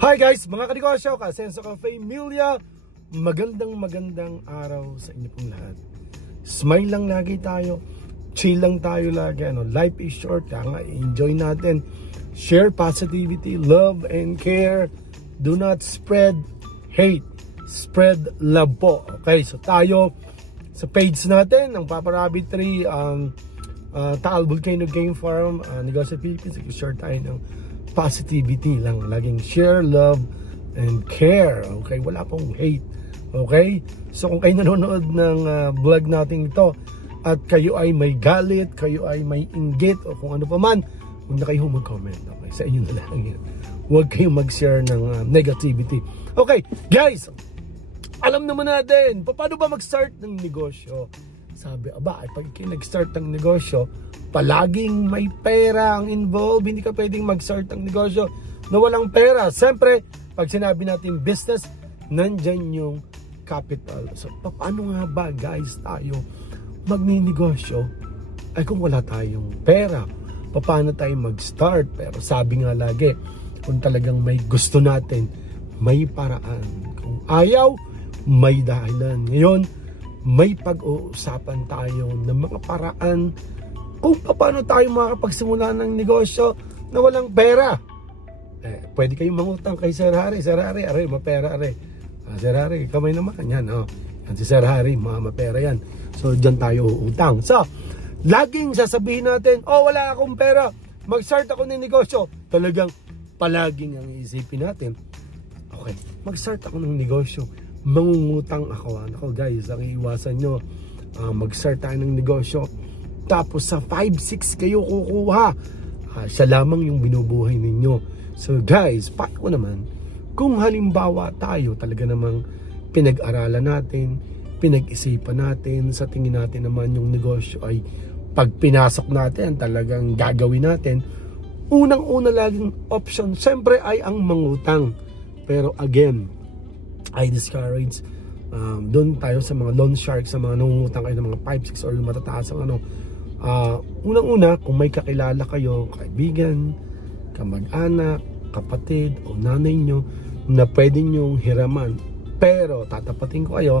Hi guys, mga kanegosyo, Ka-Asenso Cafe Emilia. Magandang araw sa inyo pong lahat. Smile lang lagi tayo, chill lang tayo lagi. Life is short, kaya nga enjoy natin. Share positivity, love and care. Do not spread hate, spread love po. Okay, so tayo sa page natin ng Papa Rabbit Tree, Taal Volcano Game Farm, Negosyo Philippines. Share tayo ng positivity lang, laging share love and care. Okay, wala pong hate. Okay, so kung kayo nanonood ng vlog natin ito at kayo ay may galit, kayo ay may inggit o kung ano pa man, huwag na kayo mag-comment. Okay, sa inyo na lang yan. Huwag kayong mag-share ng negativity. Okay guys, alam naman natin paano ba mag-start ng negosyo. Sabi, pag kayo nag-start ng negosyo, palaging may pera ang involved. Hindi ka pwedeng mag-start ng negosyo na walang pera. Siyempre, pag sinabi natin business, nandyan yung capital. So, paano nga ba guys tayo magninegosyo ay kung wala tayong pera? Paano tayo mag-start? Pero sabi nga lagi, kung talagang may gusto natin, may paraan. Kung ayaw, may dahilan. Ngayon, may pag-uusapan tayo ng mga paraan kung paano tayo makakapagsimula ng negosyo na walang pera. Pwede kayong mangutang kay Sir Harry. Sir Harry, mapera, Sir Harry, kamay naman. Yan, yan si Sir Harry, mapera yan. So, dyan tayo utang. So, laging sasabihin natin, wala akong pera, mag-start ako ng negosyo. Talagang palaging ang iisipin natin, okay, mag-start ako ng negosyo, mangungutang ako. Ako guys, ang iiwasan nyo, mag-start tayo ng negosyo, tapos sa 5-6 kayo kukuha. Siya lamang yung binubuhay ninyo. So guys, paano naman kung halimbawa tayo talaga namang pinag-aralan natin, pinag-isipan natin, sa tingin natin naman yung negosyo ay pag pinasok natin talagang gagawin natin, unang-una laging option siyempre ay ang mangutang. Pero again, I discourage doon tayo sa mga loan sharks, sa mga nangungutang kayo ng mga 5-6 or yung matataas ang unang-una, kung may kakilala kayo, kaibigan, kamag-anak, kapatid o nanay nyo na pwede nyong hiraman, pero tatapatin ko kayo,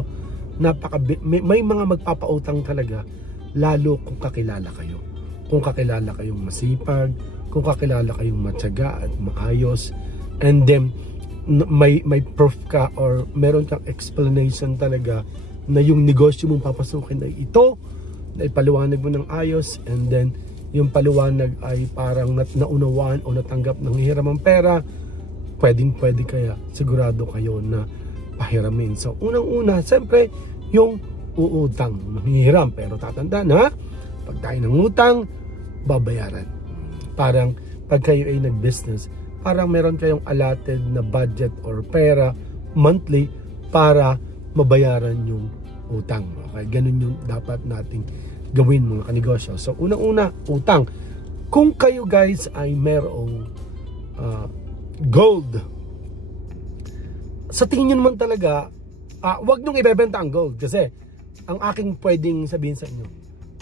may mga magpapautang talaga, lalo kung kakilala kayo. Kung kakilala kayong masipag, kung kakilala kayong matyaga at maayos, and then may proof ka or meron kang explanation talaga na yung negosyo mong papasukin ay ito, na ipaliwanag mo ng ayos, and then yung paliwanag ay parang naunawaan o natanggap ng hiram ang pera, pwede kaya sigurado kayo na pahiramin. So unang-una, siyempre yung uutang, manghihiram, pero tatanda na pag tayo ng utang, babayaran. Parang pag kayo ay nag-business, parang meron kayong allotted na budget or pera monthly para mabayaran yung utang. Okay, ganun yung dapat nating gawin mga kanegosyo. So unang-una, utang. Kung kayo guys ay merong gold, sa tingin nyo naman talaga, wag nyong ibebenta ang gold, kasi ang aking pwedeng sabihin sa inyo,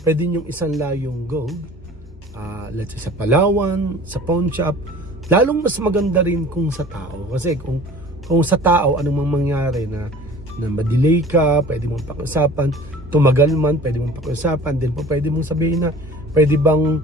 pwede nyong isanla yung gold, let's say sa Palawan, sa pawn shop. Lalong mas maganda rin kung sa tao, kasi kung sa tao, anong mangyari na ma-delay ka, pwede mong pakiusapan, tumagal man, pwede mong pakiusapan, din po pwede mong sabihin na pwede bang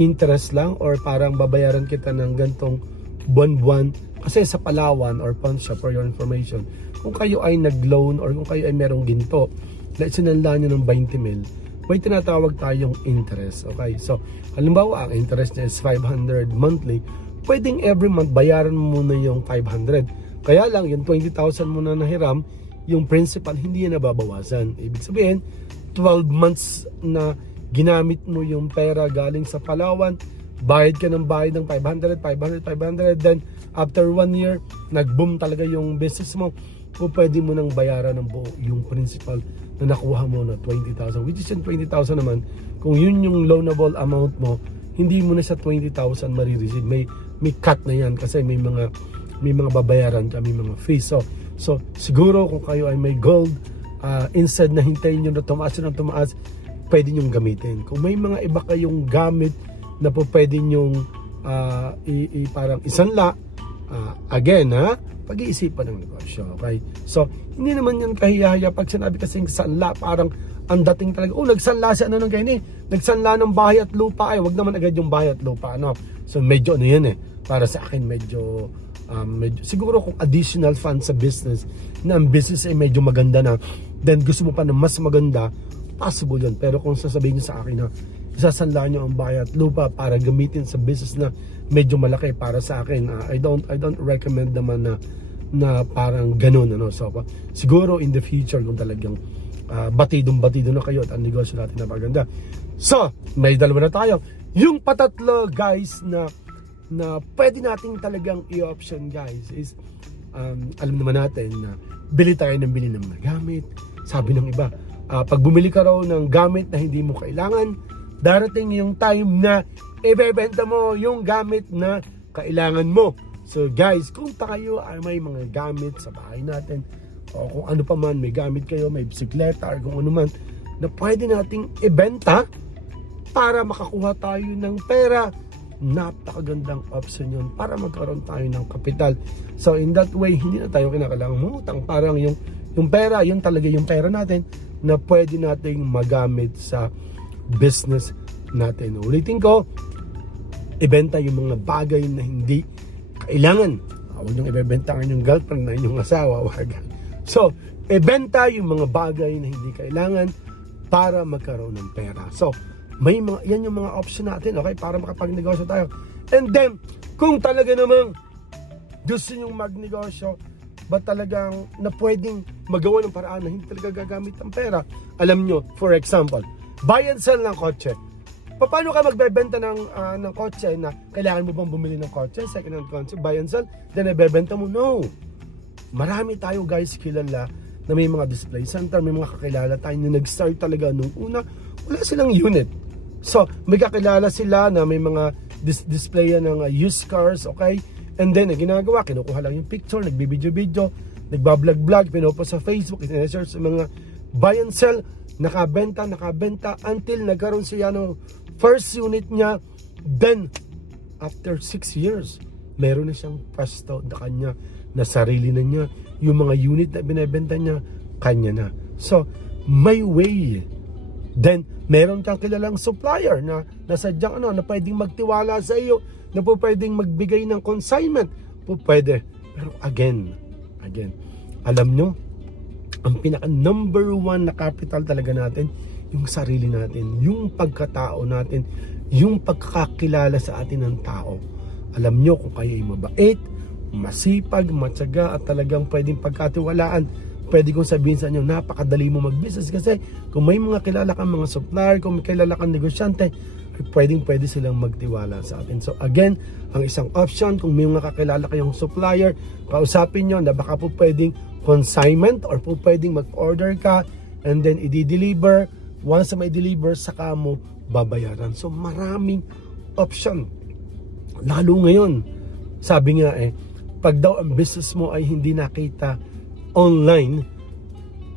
interest lang or parang babayaran kita ng gantong buwan-buwan. Kasi sa Palawan or pawn shop, for your information, kung kayo ay nag-loan or kung kayo ay merong ginto, let's say nanla nyo ng 20 mil, may tinatawag tayong interest. Okay, so halimbawa ang interest niya is 500 monthly, pwedeng every month bayaran mo muna yung 500. Kaya lang yung 20,000 mo na nahiram, yung principal hindi yan nababawasan. Ibig sabihin, 12 months na ginamit mo yung pera galing sa Palawan, bayad ka ng bayad ng 500, then after 1 year, nag-boom talaga yung business mo, o pwede mo nang bayaran ng buo yung principal na nakuha mo na 20,000, which is yung 20,000 naman, kung yun yung loanable amount mo, hindi mo na sa 20,000 marireceive. May cut na yan kasi may mga babayaran ka, may mga fees. So siguro kung kayo ay may gold, instead na hintayin nyo na tumaas, pwede nyong gamitin. Kung may mga iba kayong gamit na po pwede nyong parang isanla, again, pag-iisipan ng negosyo, okay? So, hindi naman yan kahiya-hiya pag sinabi kasing sanla, parang ang dating talaga, nagsanla si ano nung ganyan, nagsanla ng bahay at lupa, ay wag naman agad yung bahay at lupa, ano? So, medyo ano yan para sa akin medyo siguro kung additional funds sa business, na ang business ay medyo maganda na, then gusto mo pa na mas maganda, possible yun. Pero kung sasabihin nyo sa akin na isasanla nyo ang bahay at lupa para gamitin sa business na medyo malaki, para sa akin, I don't recommend naman na parang ganun, ano? So, siguro in the future kung talagang batido na kayo at ang negosyo natin na maganda. So, may dalawa na tayo. Yung patatlo, guys, na pwede nating talagang i-option, guys, is alam naman natin na bili tayo ng mga gamit. Sabi ng iba, pag bumili ka raw ng gamit na hindi mo kailangan, darating yung time na ibebenta mo yung gamit na kailangan mo. So guys, kung kayo ay may mga gamit sa bahay natin, o kung ano pa man, may gamit kayo, may bisikleta or kung ano man, na pwede nating ibenta para makakuha tayo ng pera, napakagandang option yun para magkaroon tayo ng kapital. So in that way, hindi na tayo kinakailangang mangutang. Parang yung pera, yun talaga yung pera natin na pwede nating magamit sa business natin. Ulitin ko, ibenta yung mga bagay na hindi kailangan. Huwag niyong ibebenta yung girlfriend na inyong asawa. So, ibenta yung mga bagay na hindi kailangan para magkaroon ng pera. So, yan yung mga option natin, okay, para makapagnegosyo tayo. And then, kung talaga namang gusto nyong magnegosyo, ba talagang na pwedeng magawa ng paraan na hindi talaga gagamit ng pera, alam nyo, for example, buy and sell ng kotse. Paano ka magbebenta ng kotse na kailangan mo bang bumili ng kotse, second hand kotse, buy and sell, then ibebenta mo? No. Marami tayo, guys, kilala na may mga display center, may mga kakilala tayo na nag-start talaga nung una, wala silang unit. So, may kakilala sila na may mga display ng used cars, okay? And then, ang ginagawa, kinukuha lang yung picture, nagbibideo-video, nagbablog-vlog, pinupost sa Facebook, isi-share sa mga buy and sell, nakabenta, until nagkaroon siya ng first unit niya. Then, after 6 years, meron na siyang pwesto na kanya, na sarili na niya. Yung mga unit na binibenta niya, kanya na. So, may way. Then, meron kang kilalang supplier na sadyang na pwedeng magtiwala sa iyo, na po pwedeng magbigay ng consignment. Pwede. Pero again, alam nyo, ang pinaka number one na capital talaga natin, yung sarili natin, yung pagkatao natin, yung pagkakilala sa atin ng tao. Alam nyo, kung kayo ay mabait, masipag, matyaga, at talagang pwedeng pagkatiwalaan, pwede kong sabihin sa inyo, napakadali mo mag-business kasi kung may mga kilala kang mga supplier, kung may kilala kang negosyante, ay pwede silang magtiwala sa atin. So again, ang isang option, kung may mga kakilala kayong supplier, kausapin nyo na baka po pwedeng consignment or po pwedeng mag-order ka and then i-deliver. Once na may deliver, saka mo babayaran. So maraming option. Lalo ngayon, sabi nga pag daw ang business mo ay hindi nakita online,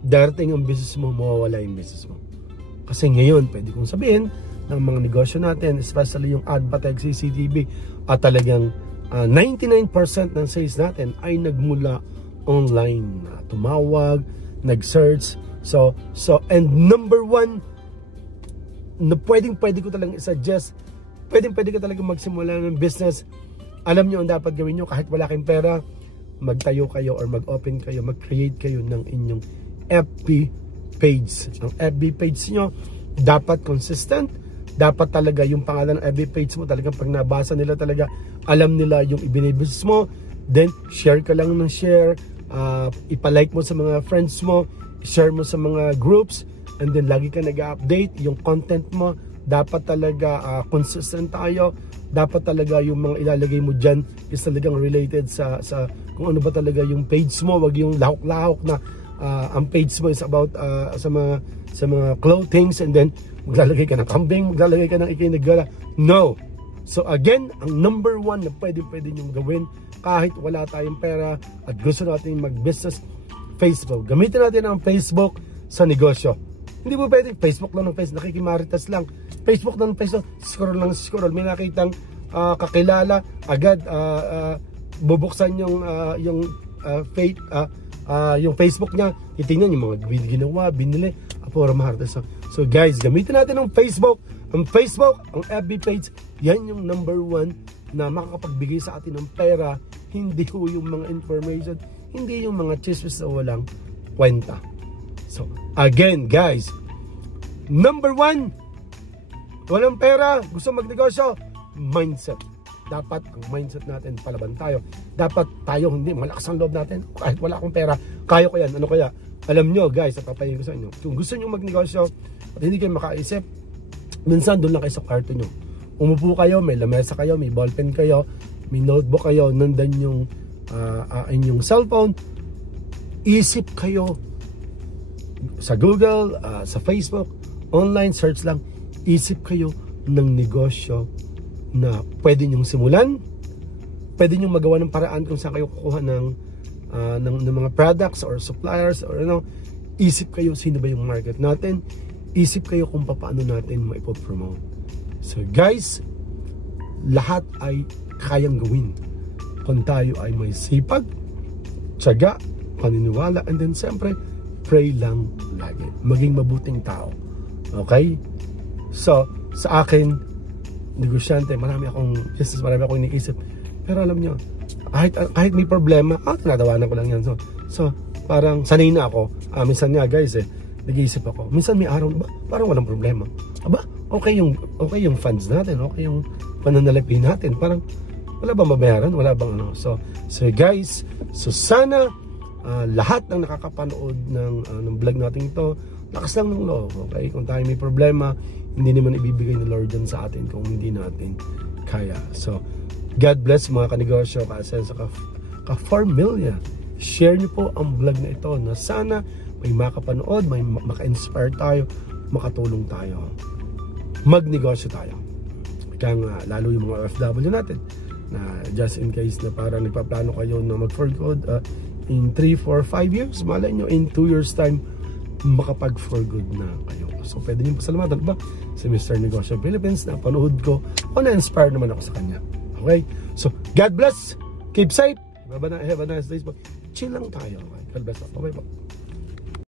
darating ang business mo, mawawala yung business mo. Kasi ngayon, pwede kong sabihin ng mga negosyo natin, especially yung Advatech CCTV, at talagang 99% ng sales natin ay nagmula online. Tumawag, nag-search. So and number one, na pwede ko talagang i-suggest, pwede ka talagang magsimula ng business. Alam nyo ang dapat gawin nyo kahit wala kayong pera, magtayo kayo or mag-open kayo, mag-create kayo ng inyong FB page. Ang FB page nyo dapat consistent, dapat talaga yung pangalan ng FB page mo talagang pag nabasa nila talaga, alam nila yung ibinibis mo, then share ka lang ng share, ipalike mo sa mga friends mo, share mo sa mga groups, and then lagi ka nag-update yung content mo. Dapat talaga consistent tayo, dapat talaga yung mga ilalagay mo dyan is talagang related sa kung ano ba talaga yung page mo. Wag yung lahok-lahok na ang page mo is about sa mga clothings and then maglalagay ka ng kambing, maglalagay ka ng ikinagala. No. So again, ang number one na pwede nyong gawin kahit wala tayong pera at gusto natin mag-business, Facebook. Gamitin natin ang Facebook sa negosyo. Hindi mo pwede Facebook lang ng Facebook, nakikimaritas lang. Facebook lang ng Facebook, scroll lang scroll. May nakitang kakilala, agad bubuksan yung Facebook niya, titingnan yung mga ginawa, binili, Apura Martes. So guys, gamitin natin ang Facebook, ang FB page, yan yung number 1 na makakapagbigay sa atin ng pera, hindi ko yung mga information, hindi yung mga chismis na walang kwenta. So again guys, number 1, walang pera, gusto magnegosyo, mindset. Dapat ang mindset natin, palaban tayo. Dapat tayo hindi malakas ang loob natin. Kahit wala akong pera, kaya ko yan. Ano kaya? Alam nyo guys, napapayin ko sa inyo, kung gusto nyo magnegosyo at hindi kayo makaisip, minsan doon lang kayo sa kwarto nyo. Umupo kayo, may lamesa kayo, may ballpen kayo, may notebook kayo, nandan yung inyong cellphone. Isip kayo sa Google, sa Facebook, online search lang. Isip kayo ng negosyo na pwede nyong simulan, pwede nyong magawa ng paraan kung saan kayo kukuha ng mga products or suppliers or ano. Isip kayo sino ba yung market natin, isip kayo kung paano natin maipopromote. So guys, lahat ay kayang gawin kung tayo ay may sipag, tiyaga, paniniwala, and then siyempre pray lang lagi, maging mabuting tao. Okay? So sa akin, negosyante, marami akong business, marami akong iniisip, pero alam nyo, kahit may problema, tinatawanan ko lang yan. So parang sanay na ako. Minsan nga guys, nag-iisip ako, minsan may araw ba parang walang problema, okay yung funds natin, okay yung pananalapi natin, parang wala bang mabayaran, wala bang ano. So guys, so sana lahat ng nakakapanood ng vlog natin to, lakas lang ng loob, okay? Kung tayo may problema, hindi naman ibibigay ng Lord dyan sa atin kung hindi natin kaya. So God bless mga kanegosyo, ka-Asenso, ka-Formilla. Share niyo po ang vlog na ito na sana may makapanood, may maka-inspire tayo, makatulong tayo, magnegosyo tayo. Kaya nga, lalo yung mga OFW natin na just in case na parang nagpaplano kayo na mag-for good in 3, 4, 5 years, malay nyo in 2 years time makapag-for good na kayo. So pwede nyo pasalamatan ba si Mr. Negosyo Philippines na panood ko o na-inspire naman ako sa kanya. Okay? So, God bless. Keep safe. Have a nice day. Chill lang tayo. Okay? God bless. Bye-bye po.